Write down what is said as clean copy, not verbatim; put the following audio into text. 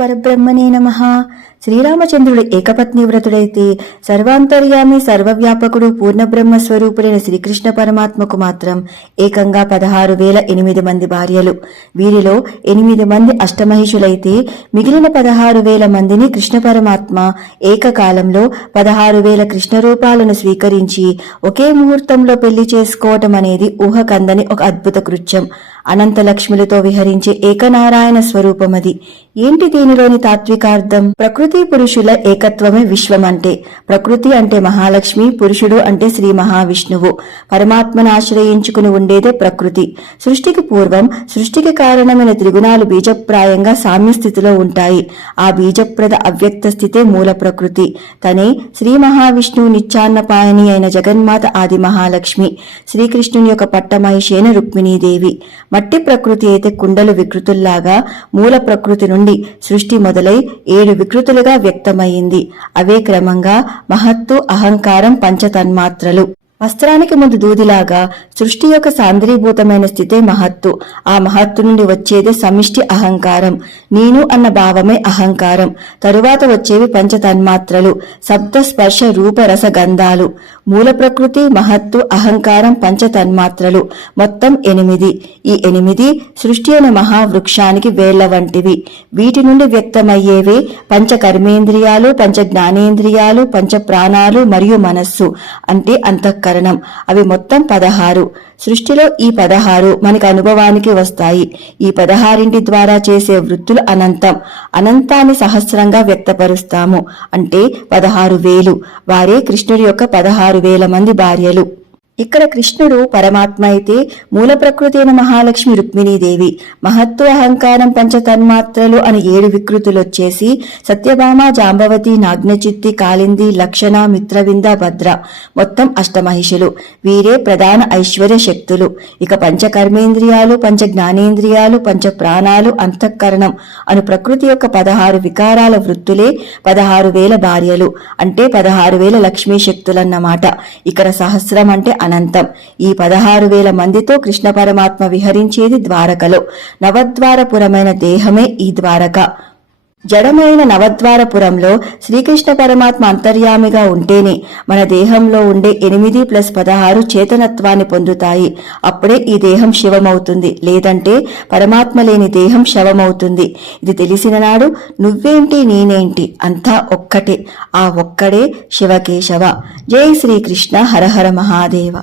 పరబ్రహ్మణే నమః. శ్రీరామచంద్రుడు ఏకపత్ని వ్రతుడైతే సర్వాంతర్యామి సర్వవ్యాపకుడు పూర్ణబ్రహ్మ స్వరూపుడైన శ్రీకృష్ణ పరమాత్మకు మాత్రం ఏకంగా 16,008 మంది భార్యలు. వీరిలో 8 మంది అష్టమహిషులైతే మిగిలిన 16,000 మందిని కృష్ణ పరమాత్మ ఏకకాలంలో 16,000 కృష్ణ రూపాలను స్వీకరించి ఒకే ముహూర్తంలో పెళ్లి చేసుకోవటం అనేది ఊహకందని ఒక అద్భుత కృత్యం. అనంత లక్ష్ములతో విహరించే ఏకనారాయణ స్వరూపమది. ఏంటి దీనిలోని తాత్వికార్థం? ప్రకృతి పురుషుల ఏకత్వమే విశ్వం అంటే. ప్రకృతి అంటే మహాలక్ష్మి, పురుషుడు అంటే శ్రీ మహావిష్ణువు. పరమాత్మను ఆశ్రయించుకుని ఉండేదే ప్రకృతి. సృష్టికి పూర్వం సృష్టికి కారణమైన త్రిగుణాలు బీజప్రాయంగా సామ్య స్థితిలో ఉంటాయి. ఆ బీజప్రద అవ్యక్త స్థితే మూల ప్రకృతి. తనే శ్రీ మహావిష్ణువు నిత్యాన్నపాయని అయిన జగన్మాత ఆది మహాలక్ష్మి. శ్రీకృష్ణుని యొక్క పట్టమహిషి రుక్మిణీదేవి. మట్టి ప్రకృతి అయితే కుండలు వికృతుల్లాగా మూల ప్రకృతి నుండి సృష్టి మొదలై 7 వికృతులుగా వ్యక్తమయ్యింది. అవే క్రమంగా మహత్తు, అహంకారం, పంచతన్మాత్రలు. వస్త్రానికి ముందు దూదిలాగా సృష్టి యొక్క సాంద్రీభూతమైన స్థితే మహత్తు. ఆ మహత్తు నుండి వచ్చేదే సమిష్టి అహంకారం. నేను అన్న భావమే అహంకారం. తరువాత వచ్చేవి పంచతన్మాత్రలు, శబ్ద, స్పర్శ, రూప, రస, గంధాలు. మూల ప్రకృతి, మహత్తు, అహంకారం, పంచతన్మాత్రలు మొత్తం 8. ఈ 8 సృష్టి అనే మహావృక్షానికి వేళ్ల వంటివి. వీటి నుండి వ్యక్తమయ్యేవే పంచకర్మేంద్రియాలు, పంచ జ్ఞానేంద్రియాలు, పంచ ప్రాణాలు మరియు మనస్సు అంటే అంతఃకరణం. అవి మొత్తం 16. సృష్టిలో ఈ 16 మనకి అనుభవానికి వస్తాయి. ఈ 16 ద్వారా చేసే వృత్తులు అనంతం. అనంతాన్ని సహస్రంగా వ్యక్తపరుస్తాము అంటే 16,000. వారే కృష్ణుడి యొక్క 16,000 మంది భార్యలు. ఇక్కడ కృష్ణుడు పరమాత్మ అయితే మూల ప్రకృతి అయిన మహాలక్ష్మి రుక్మిణీదేవి. మహత్తు, అహంకారం, పంచతన్మాత్రలు అని 7 వికృతులొచ్చేసి సత్యభామ, జాంబవతి, నాగ్నచిత్తి, కాళింది, లక్షణ, మిత్రవింద, భద్ర మొత్తం అష్టమహిషులు. వీరే ప్రధాన ఐశ్వర్య శక్తులు. ఇక పంచకర్మేంద్రియాలు, పంచ జ్ఞానేంద్రియాలు, పంచ ప్రాణాలు, అంతఃకరణం అను ప్రకృతి యొక్క 16 వికారాల వృత్తులే 16,000 భార్యలు అంటే 16,000 లక్ష్మీ శక్తులన్నమాట. ఇక్కడ సహస్రం అంటే అనంతం. ఈ 16,000 మందితో కృష్ణ పరమాత్మ విహరించేది ద్వారకలో. నవద్వారపురమైన దేహమే ఈ ద్వారక. జడమైన నవద్వారపురంలో శ్రీకృష్ణ పరమాత్మ అంతర్యామిగా ఉంటేనే మన దేహంలో ఉండే 8 + 16 చేతనత్వాన్ని పొందుతాయి. అప్పుడే ఈ దేహం శివమవుతుంది. లేదంటే పరమాత్మ లేని దేహం శవమవుతుంది. ఇది తెలిసిన నాడు నువ్వేంటి నేనేంటి అంతా ఒక్కటే. ఆ ఒక్కడే శివకేశవ. జై శ్రీకృష్ణ. హర హర మహాదేవ.